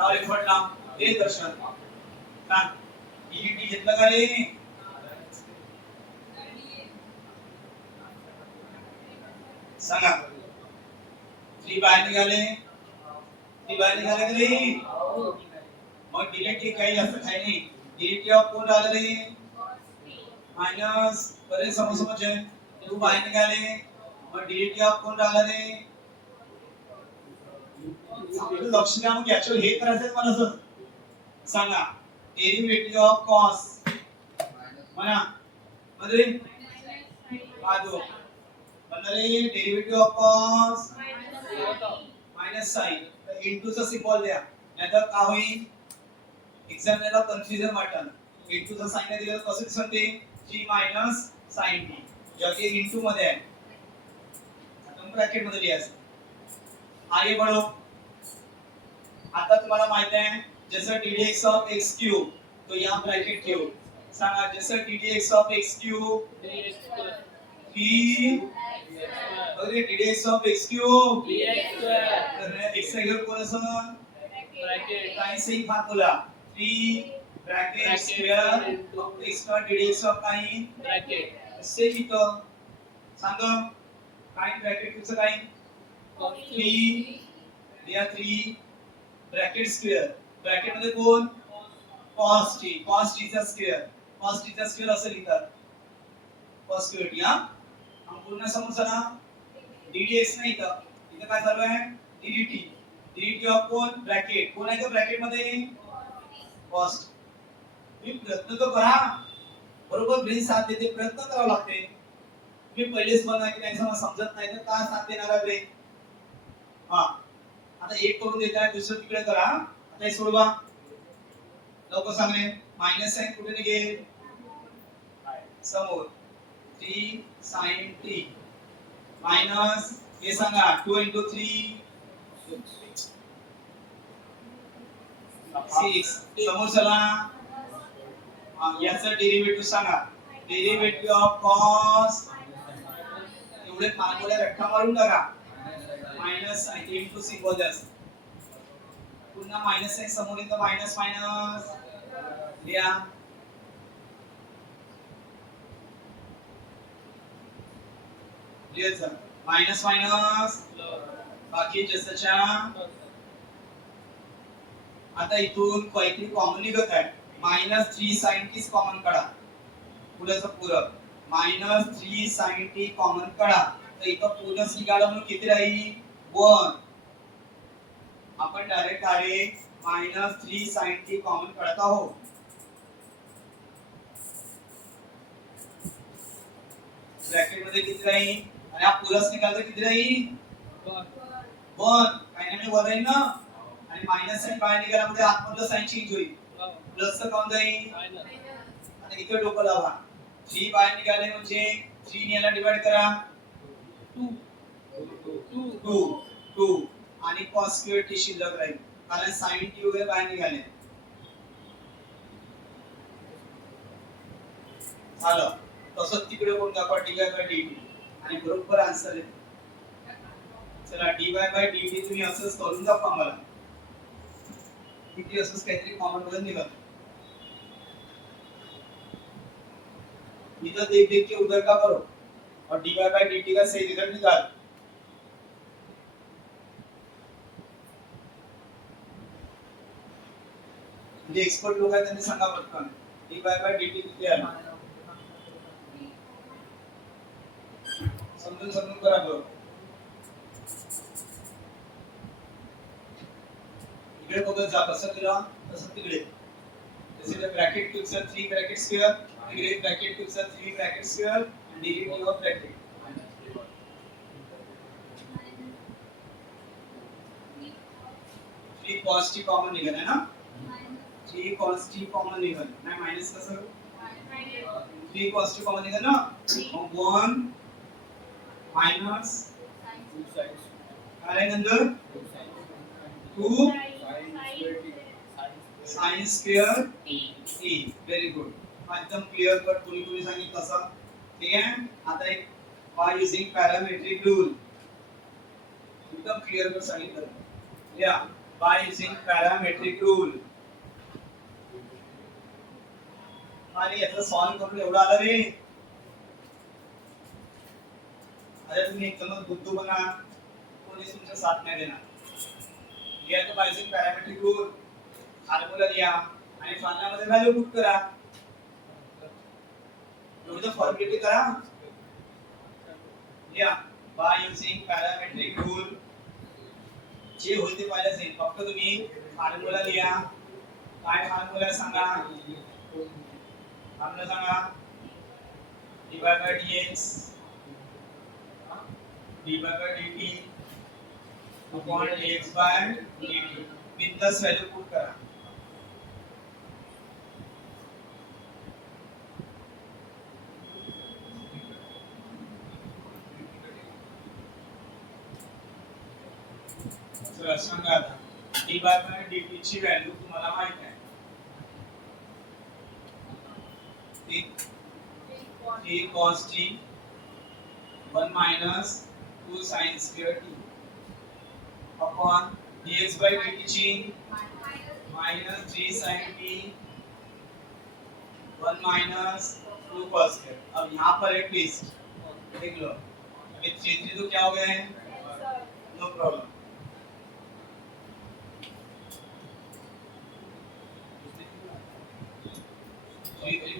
नाव रेफरला हे दर्शन का ईडी घेतलं का रे सांगा 3 बाहेर निघाले 3 बाहेर निघाले का रे मग डिलीट काही जास्त काही नाही डिलीट ऑफ कोण आलं रे मायनस बरे समज 2 बाहेर निघाले मग डिलीट ऑफ कोण आलं रे लक्ष द्या मग ऍक्च्युअली हे करायचं मला असं सांगा डेरिव्हेटिव्ह ऑफ कॉस म्हणा म्हणजे बाजू म्हणजे derivative of cos minus sine into चा सिम्बॉल द्या नाहीतर काय होईल एक्झामिनरला कन्फ्युजन वाटतं इनटू चा साइन दिलं तर कसं दिसते g मायनस sin t ज्याचे इनटू मध्ये आहे आता ब्रॅकेट मध्ये लिहायचं आगे बढ़ो आता तुम्हाला माहित आहे जसं ddx ऑफ x क्यूब तो यहाँ ब्रॅकेट ठेव सांगा जसं ddx ऑफ x क्यूब की अरे ddx ऑफ x क्यूब तर x चा घेऊन कोण असं ब्रॅकेट काय same formula 3 bracket square x का ddx ऑफ काय ब्रॅकेट सेम इथं सांग काय ब्रॅकेट तुझं काय 3 या 3 ब्रॅकेट स्क्वेअर ब्रॅकेट मध्ये कोण cos t चा स्क्वेअर असं लिहितात cos स्क्वेअर t हा पूर्ण समजलं ना ddx नाही इथं काय चालू आहे dt ऑफ कोण ब्रॅकेट कोण आहे का ब्रॅकेट मध्ये cos मी प्रयत्न तो करा बरोबर ब्रेन साथ देते प्रयत्न करावा लागते मी पहिलेच म्हणा की नाही समजत नाही तर का साथ देणार आहे ब्रेन हा आता एक करून देत आहे दुसरं तिकडे करा आता हे सोडवा लवकर सांगणे मायनस साइन कुठे निघेल समोर 3 sin t मायनस हे सांगा 2 into 3 6 समोर चला याचा डेरिव्हेटिव्ह सांगा डेरिव्हेटिव्ह ऑफ cos एवढे फॉर्म्युला रट्टा मारून टाका मायनस साइन इनटू सिम्बॉल द्या पुन्हा मायनस साइन समोर येतं मायनस मायनस लिहा लिहायचं मायनस मायनस बाकी जसच्या आता इथून काहीतरी कॉमन निघत आहे मायनस 3 sin t कॉमन काढा पुढचं पूरक मायनस 3 sin t कॉमन काढा तर इथं पूर्णच निघालं म्हणून किती राहील 1 आपण direct minus 3 sin t common काढत आहोत ब्रॅकेट मध्ये किती राहील आणि हा प्लस निघाला किती राहील 1 काय नाही वर राहील ना आणि मायनस साइन बाहेर निघाला म्हणजे आतमधलं साइन चेंज होईल प्लस चं काउंट जाईल आता इकडे डोकं लावा 3 बाहेर निघाले म्हणजे 3 ने याला डिवाइड करा 2 आणि cos स्क्वेअर t शिल्लक राहील कारण sin t वगैरे बाहेर निघाले झालं तसंच तिकडे कोण दाखवा dy/dt आणि बरोबर आन्सर आहे चला dy/dt तुम्ही असंच करून दाखवा मला किती असंच काहीतरी कॉमन मध्ये निघालं इधर देख देख के उधर का करो और dy/dt का सही रिजल्ट निकाल जे एक्सपर्ट लोक आहेत त्यांनी सांगा पटकन dy/dt किती आहे समजून करा बरं इकडे बघत जा कसं केलं तसं तिकडे जसे ब्रॅकेट टू चा 3 ब्रॅकेट स्क्वेअर इकडे ब्रॅकेट टू चा 3 ब्रॅकेट स्क्वेअर आणि derivative of bracket 3 cos t common निघाला आहे ना 3 cos t कॉमन निघाला नाही मायनस कसं 3 cos t कॉमन निघाला ना मग 1 मायनस काय नंतर 2 sin square t very good एकदम क्लियर कट तुम्ही सांगितलं तसं ठीक आहे आता एक बाय युजिंग पॅरामेट्रिक रूल एकदम क्लियर कट सांगितलं या by using parametric rule. आणि याचं सॉल्व करून एवढं आलं रे. अरे तुम्ही एकदमच बुद्धू बना, कोणी तुमचा साथ नाही देणार. लिहा तो by using parametric rule. Formula लिहा आणि फॉर्म्युलामध्ये व्हॅल्यू पुट करा. एवढं फॉर्म्युलेटी करा. लिहा by using parametric rule. जे होईल ते पाहिलं असेल. फक्त तुम्ही फॉर्म्युला लिहा. काय फॉर्म्युला सांगा. फॉर्म्युला सांगा. dy by dx dy by dt upon dx by dt with this value put करा. तर सांगा आता dy by dt ची व्हॅल्यू तुम्हाला माहित आहे. t cos t 1 minus 2 sin square t upon dx by dt ची minus 3 sin t 1 minus 2 cos square. अब यहाँ पर एक ट्विस्ट देख लो. अभी 3 तो क्या हो गए हैं? No problem.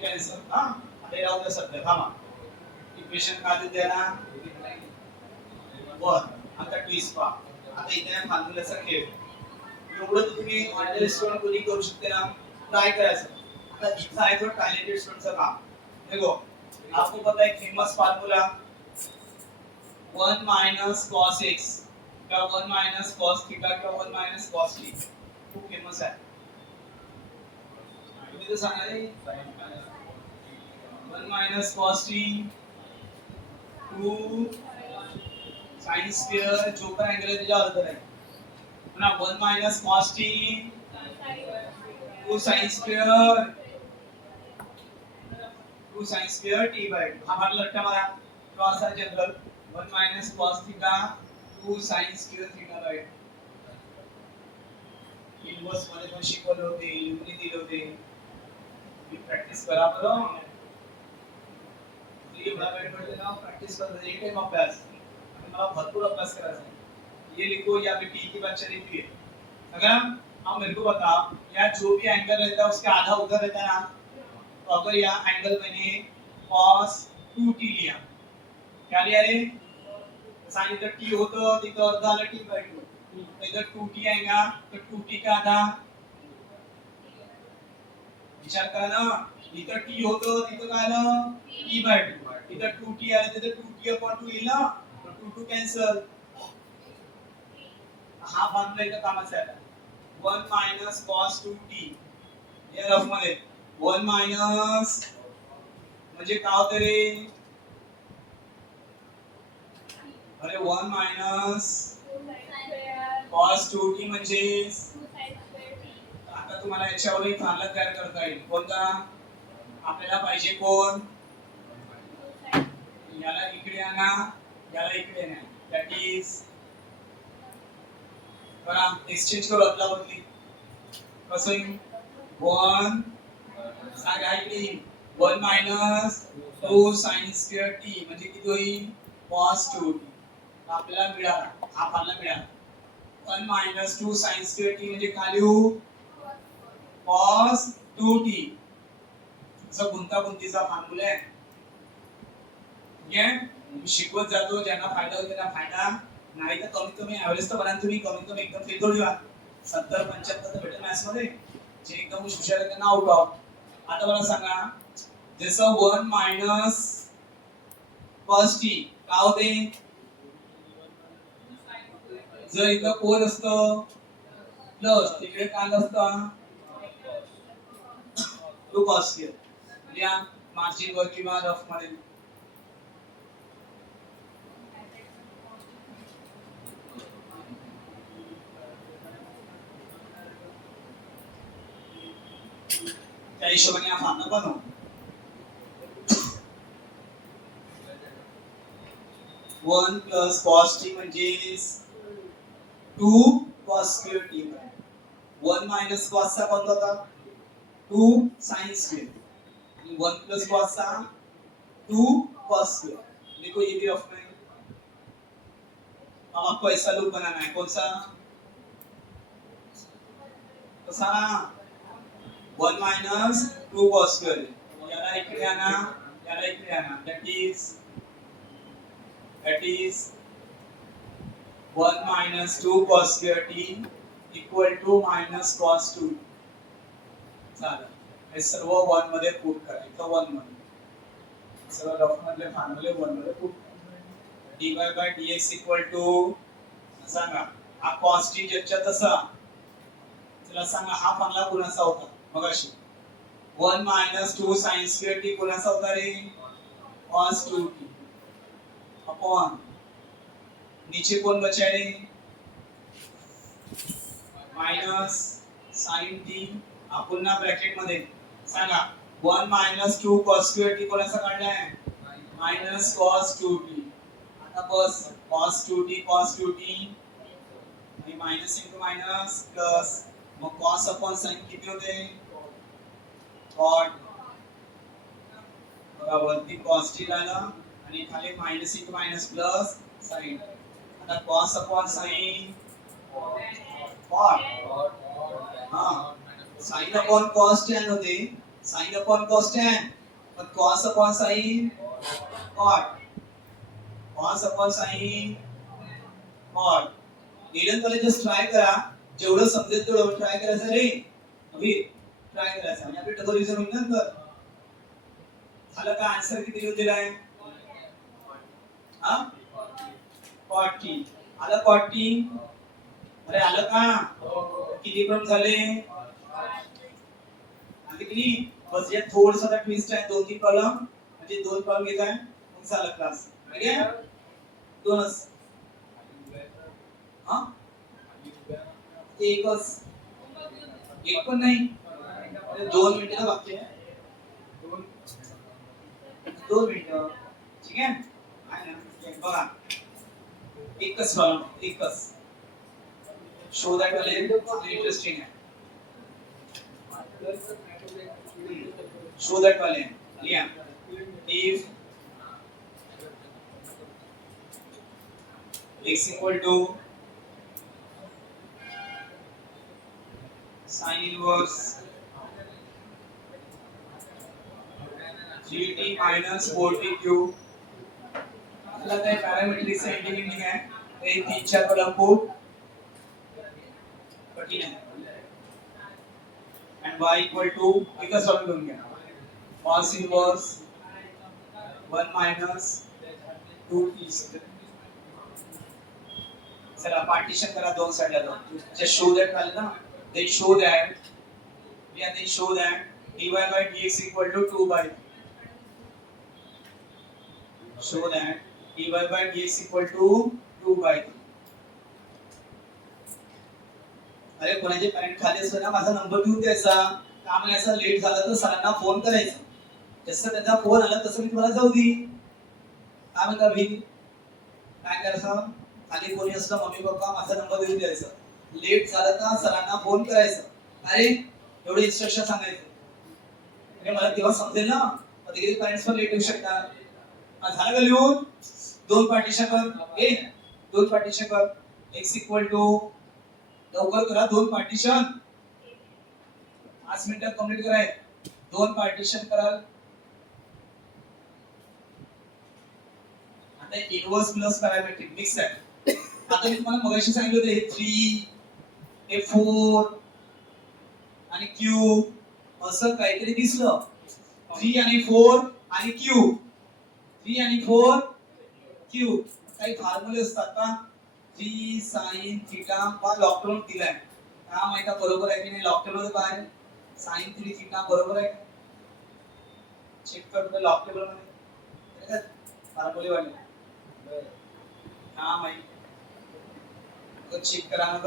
कैंसल. हाँ अरे राहू दे सध्या थांबा. इक्वेशन काय देते ना वर. आता ट्विस्ट पहा. आता इथे फॉर्म्युलाचा खेळ. एवढं तर तुम्ही ऑर्डिनरी स्टुडंट कोणी करू शकते ना. ट्राय करायचं. आता इथं आहे तो टॅलेंटेड स्टुडंटचं काम. देखो आपको पता है famous formula 1 minus cos x का 1 minus cos थीटा का 1 minus cos t खूप फेमस आहे. तुम्ही तर सांगा रे 1 minus cos t 2 sin square जो पण अँगल आहे त्याच्यावर अर्थ आहे. पुन्हा 1 minus cos t 2 sin square t by 2. हा मारला लट्टा मारा. क्रॉस आहे general 1 minus cos theta 2 sin square theta by 2. Inverse मध्ये पण शिकवले होते, युनिट दिले होते. प्रॅक्टिस करा बरं. एवढा वेळ मिळते ना प्रॅक्टिस करते. एक टाइम अभ्यास आणि मला भरपूर अभ्यास करायचा है. ये लिखो या पे टी की बच्चा लिखी है. अगर आप मेरे को बता या जो भी एंगल रहता है उसका आधा उधर रहता है ना. तो अगर यहाँ एंगल मैंने cos 2t लिया, क्या लिया रे? साइन इधर t होतं तिथं अर्ध आलं t by 2. इधर 2t आएगा तो 2t का आधा. विचार करा ना. इथं t होतं तिथं काय आलं t by 2. इथं 2t आलं तिथं 2t upon 2 येईल ना. तो 2 2 कॅन्सल. हा फॉर्म्युला इथं कामाचा आहे. 1 minus cos 2t या रफ मध्ये 1 minus म्हणजे काय होतं रे. अरे 1 minus cos 2t म्हणजे आता तुम्हाला याच्यावरही फॉर्म्युला तयार करता येईल. कोणता आपल्याला पाहिजे? कोण? याला इकडे आणा, याला इकडे आणा. दॅट इज बरा एक्सचेंज करू अदला बदली. कसं येईल? 1 सांगा इकडे 1 minus 2 sin square t म्हणजे किती होईल? cos 2t. आपल्याला मिळाला हा फॉर्म्युला मिळाला. 1 minus 2 sin square t म्हणजे काय लिहू? cos 2t. असं गुंतागुंतीचा फॉर्म्युला आहे. ठीक आहे. मी शिकवत जातो. ज्यांना फायदा होईल त्यांना फायदा. नाही तर कमीत कमी ऍव्हरेज तर बना तुम्ही. कमीत कमी एकदम फेल थोडी व्हा. 70 75 तर भेटेल मॅथ्स मध्ये. जे एकदम हुशार आहे त्यांना आउट ऑफ. आता मला सांगा जसं 1 minus cos t काय होते? जर इथं कोण असतं प्लस तिकडे काय असतं? Two cos square. या मार्जिन वर किंवा रफ मध्ये त्या हिशोबाने हा फॉर्म्युला बनव. वन प्लस cos t म्हणजे 2 cos square t. 1 minus cos चा कोणता होता 2 sin square आणि 1 plus cos चा 2 cos square. देखो ये भी रफ में अब आपको ऐसा लूप बनाना है कौन सा तो सारा 1 minus 2 cos square याला इकडे आना that is 1 minus 2 cos square t equal to minus cos 2. चालेल हे सर्व 1 मध्ये पुट करा इथं 1 मध्ये सर्व रफ मधले फॉर्म्युले 1 मध्ये put dy by dx equal to सांगा हा cos t ज्याच्या तसा चला सांगा हा फॉर्म्युला कोणाचा होता मगाशी 1 minus 2 sin square t कोणाचा होता रे cos 2t अपॉन नीचे कौन बचा रे माइनस sin t आपण ना ब्रॅकेट मध्ये सांगा 1 minus 2 cos square t कोणाचा काढलाय minus cos 2t आता बस cos 2t आणि माइनस इनटू माइनस प्लस मग cos अपॉन sin किती होते cot बघा वरती cos t लाला आणि खाली minus into minus plus sin आता cos अपॉन sin cot हां sin अपॉन cos tan होते sin अपॉन cos tan मग cos upon sin cot cos upon sin cot नीलन वाले जस्ट ट्राय करा जेवढं समजेल तेवढं ट्राय करायचं रे अभी ट्राय करायचं म्हणजे आपली डबल रिझन होईल ना तर झालं का आन्सर किती येऊ दिलाय हां 40 आलं 40 अरे आलं का किती क्रम झाले आले की नाही बस या थोडंसं ट्विस्ट आहे 2-3 कॉलम म्हणजे 2 कॉलम घेत आहे मग झालं क्लास ठीक आहे दोनच हां एकच एक पण नाही 2 मिनिटं बाकी आहे 2 मिनिटं ठीक आहे आहे ना बघा एकच कॉलम एकच शो दॅट वाले इंटरेस्टिंग है शो दॅट वाले लिया if x equal to sin inverse 3t minus 4t cube मतलब है पैरामीट्रिक से इंडिपेंडेंट है ये 3-4 कॉलम को कठिन है and y equal to एकच सॉल्व करून घ्या cos inverse 1 minus 2t चला पार्टीशन करा दोन साइडला दोन just show that वाले ना then show that dy by dx equal to 2 by show that dy by dx equal to 2 by अरे कोणाचे पॅरेंट खाली असलं ना माझा नंबर घेऊन द्यायचा काम यायचा लेट झालं तर सरांना फोन करायचा जसं त्यांचा फोन आला तसं मी तुम्हाला जाऊ दी काय म्हणता भी काय करायचं खाली कोणी असलं मम्मी पप्पा माझा नंबर देऊन द्यायचा लेट झालं तर सरांना फोन करायचा अरे एवढे इन्स्ट्रक्शन सांगायचे म्हणजे मला तेव्हा समजेल ना कधी कधी पॅरेंट्स पण लेट येऊ शकतात झालं का लिहून दोन पार्टीशन कर x इक्वल टू लवकर करा दोन पार्टीशन 5 मिनिटात कंप्लीट कराय दोन पार्टीशन कराल आता इनवर्स प्लस पॅरामेट्रिक मिक्स आहे आता मी तुम्हाला मगाशी सांगितलं होतं हे 3 हे 4 आणि क्यूब असं काहीतरी दिसलं 3 आणि 4 आणि क्यूब 3 आणि 4 क्यूब काही फॉर्म्युले असतात का 3 sin थीटा हा लॉकडाऊन दिलाय का माहिती बरोबर आहे की नाही लॉकडाऊन मध्ये काय sin 3 थीटा बरोबर आहे चेक कर लॉकडाऊन मध्ये फॉर्म्युले वाले हा माहिती तो चेक करा ना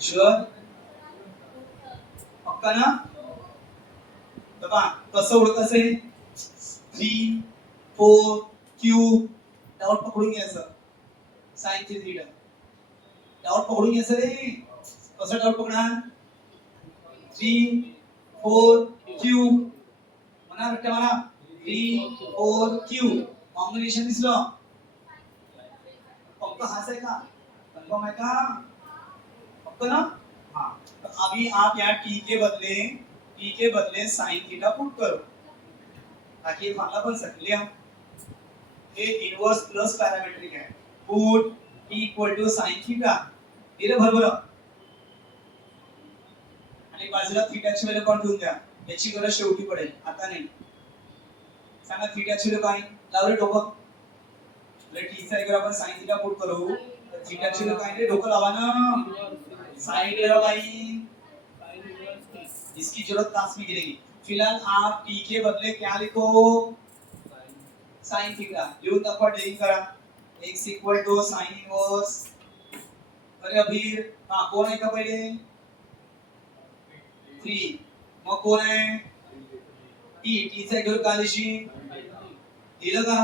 शुअर पक्का ना बघा कसं ओळखायचं आहे 3 4 क्यूब डाउट पकडून घ्यायचं साइन 3 थीटा डाउट पकडून घ्यायचं रे कसं डाउट पकडणार 3 4 क्यू म्हणा वाटतं मला 3 4 क्यू कॉम्बिनेशन दिसलं पक्का हाच आहे का कंफर्म है का पक्का ना हाँ तो अभी आप यहाँ टी के बदले साइन थीटा पुट करो ताकि ये फार्मूला बन सके लिया ये इनवर्स प्लस पैरामेट्रिक है put T equal to sine theta इथे बरोबर आणि बाजूला थीटाची व्हॅल्यू काढून ठेवून द्या याची गरज शेवटी पडेल आता नाही सांगा थीटाची व्हॅल्यू काय लावले डोकं टी चा इकडे आपण साइन थीटा पुट करू थीटाची व्हॅल्यू काय रे डोकं लावा ना साइन ले भाई इसकी जरूरत लास्ट में गिरेगी फिलहाल आप टी के बदले क्या लिखो साइन थीटा लिहून दाखवा डेरिंग करा x equal to sine inverse अरे अभी हां कोण आहे का पहिले 3 मग कोण आहे टी चा इकडे का दिशी दिलं का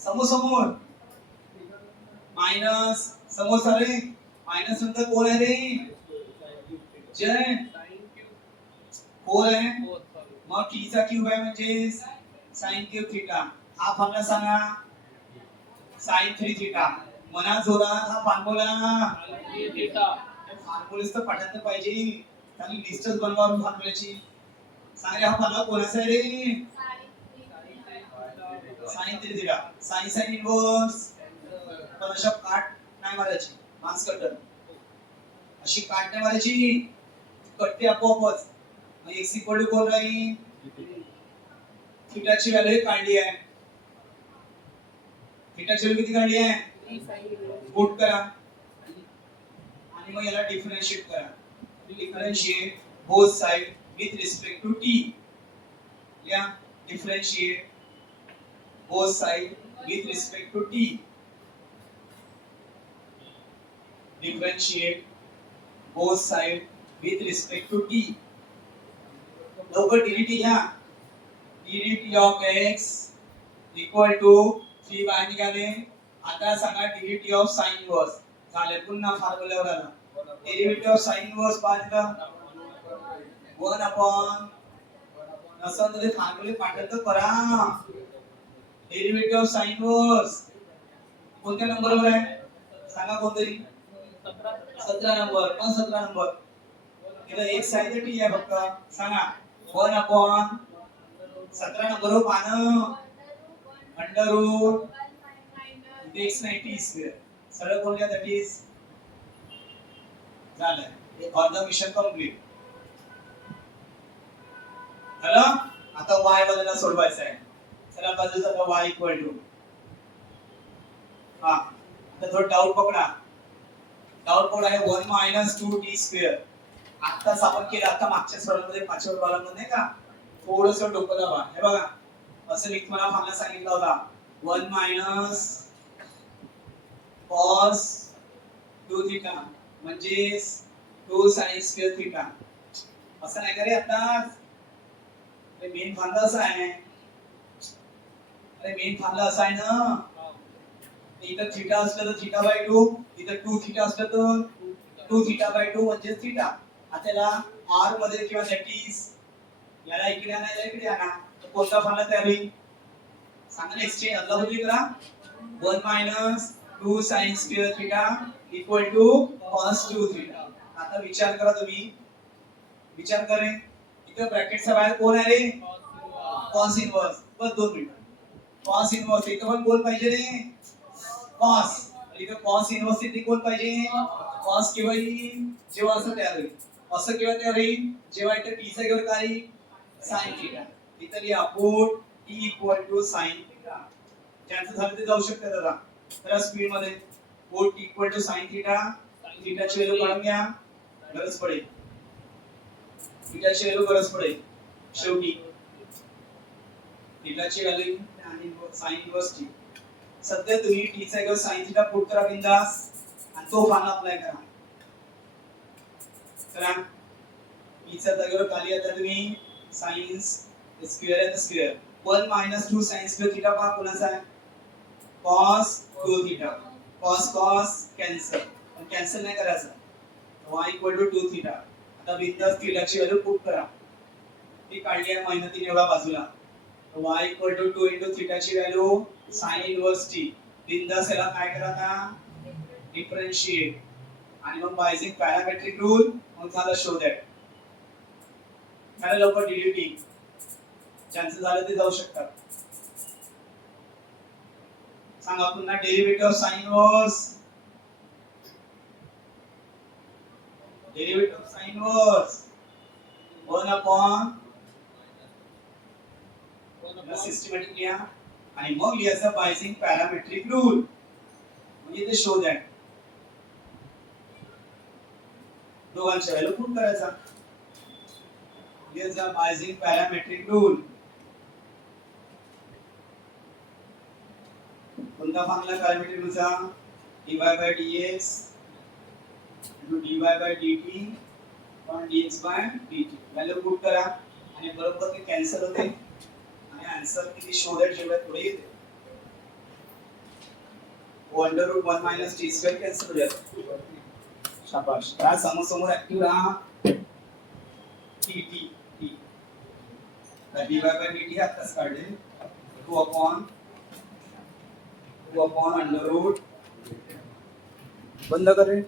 समोर समोर माइनस समोर सारे माइनस नंतर कोण आहे रे जय कोण आहे मग टी चा क्यूब आहे म्हणजे साइन क्यूब थीटा हा फॉर्म्युला सांगा साइन 3 थीटा मना जोरात हा फॉर्म्युला थीटा फॉर्म्युलाच तर पाठांतर पाहिजे त्याला लिस्टच बनवा फॉर्म्युलाची सांग रे हा फॉर्म्युला कोणाचा आहे रे sine 3 theta sine sine inverse पण अशा काट नाही मारायची मार्क्स कटर अशी काट नाही मारायची कटते आपोआपच मग x इक्वल टू कोण राहील थीटाची व्हॅल्यू काढली आहे थीटाची व्हॅल्यू किती काढली आहे पुट करा आणि मग याला डिफरन्शिएट करा differentiate both side with respect to t या differentiate both side with respect to t differentiate both side with respect to t लवकर dt घ्या dt of x equal to 3 बाहेर निघाले आता सांगा dt of sin inverse झाले पुन्हा फॉर्म्युल्यावर आला डेरिव्हेटिव्ह ऑफ sin inverse पाहिलं 1 upon नसन तर फॉर्म्युले पाठवतो करा डेरिव्हेटिव्ह ऑफ साइन इनवर्स कोणत्या नंबरवर आहे सांगा कोणतरी 17 नंबर पण 17 नंबर इथं एक साइड टी आहे फक्त सांगा 1 अपॉन 17 नंबर पान अंडर रूट x 90 स्क्वेअर सरळ बोलूया दॅट इज झालं ऑल द मिशन कंप्लीट झालं आता y बदलला सोडवायचा आहे चला बाजूचा आता y इक्वल टू हां आता थोडं डाउट पकडा आहे 1 मायनस 2t स्क्वेअर आत्ताच आपण केलं आता मागच्या सोडवमध्ये पाचव्या कॉलम मध्ये का थोडंसं डोकं दाबा हे बघा असं मी तुम्हाला फॉर्म्युला सांगितला होता 1 मायनस cos 2 थीटा म्हणजे 2 sin स्क्वेअर थीटा असं नाही का रे आता मेन फॉर्म्युला असा आहे मेन फॉर्म्युला असा आहे ना इथं थीटा असलं तर थीटा बाय 2 इथं 2 थीटा असलं तर 2 थीटा बाय 2 म्हणजे थीटा आता याला r मध्ये किंवा दॅट इज याला इकडे आणायला इकडे आणा तर कोणता फॉर्म्युला तयार होईल सांगा ना एक्सचेंज अदला बदली करा 1 minus 2 sin square theta equal to cos 2 theta आता विचार करा तुम्ही विचार करें इथं ब्रॅकेटच्या बाहेर कोण आहे रे cos इनवर्स बस 2 मिनिट cos इनवर्स इथं पण कोण पाहिजे रे cos इथं cos इनवर्स इथे कोण पाहिजे cos केव्हा येईल जेव्हा असं तयार होईल असं केव्हा तयार होईल जेव्हा इथं t चा घेऊन काय sin थीटा इथं लिहा put t equal to sin theta cancel झालं ते जाऊ शकते दादा तर स्पीड मध्ये put equal to sin theta थीटाची व्हॅल्यू काढून घ्या गरज पडेल थीटाची व्हॅल्यू गरज पडेल शेवटी थीटाची व्हॅल्यू आणि sin इनवर्स t सध्या तुम्ही t चा घेऊन sin थीटा पुट करा बिंदास आणि तो फॉर्म्युला अप्लाय करा चला t चा जागेवर खाली आता तुम्ही sin स्क्वेअर आणि स्क्वेअर 1 - 2 sin स्क्वेअर थीटा पहा कोणाचा आहे cos 2 थीटा कॉस कॉस कॅन्सल, पण कॅन्सल नाही करायचं. y equal to 2 theta. आता बिंदास थीटाची व्हॅल्यू पुट करा. ती काढली आहे मेहनतीने एवढा बाजूला. y इक्वल टू 2 इंटू थीटाची व्हॅल्यू साइन इनवर्स t. बिंदास याला काय करा आता डिफरन्शिएट आणि मग बायझिंग पॅरामेट्रिक रूल, मग झालं शो दॅट. काय लवकर डीडीटी ज्यांचं झालं ते जाऊ शकतात. सांगा पुन्हा derivative of sine inverse. Derivative of sine inverse 1 upon systematic लिहा आणि मग लिहायचं बायझिंग पॅरामेट्रिक रूल, म्हणजे ते शो दॅट. दोघांच्या व्हॅल्यू पुट करायचा. लिहायचा बायझिंग पॅरामेट्रिक रूल. कोणता फॉर्म्युला पॅरामेट्रिक रूलचा? dy by dx into dy by dt upon dx by dt. Value put करा आणि बरोबर ते कॅन्सल होते आणि आन्सर किती शो दॅट जेवढा थोडे येते. Under root 1 minus T square cancel हो जातो. शाबाश. काय समोर ऍक्टिव्ह राहा. T T T dy by dt आताच काढले 2 अपॉन अंडर रूट. बंद करें.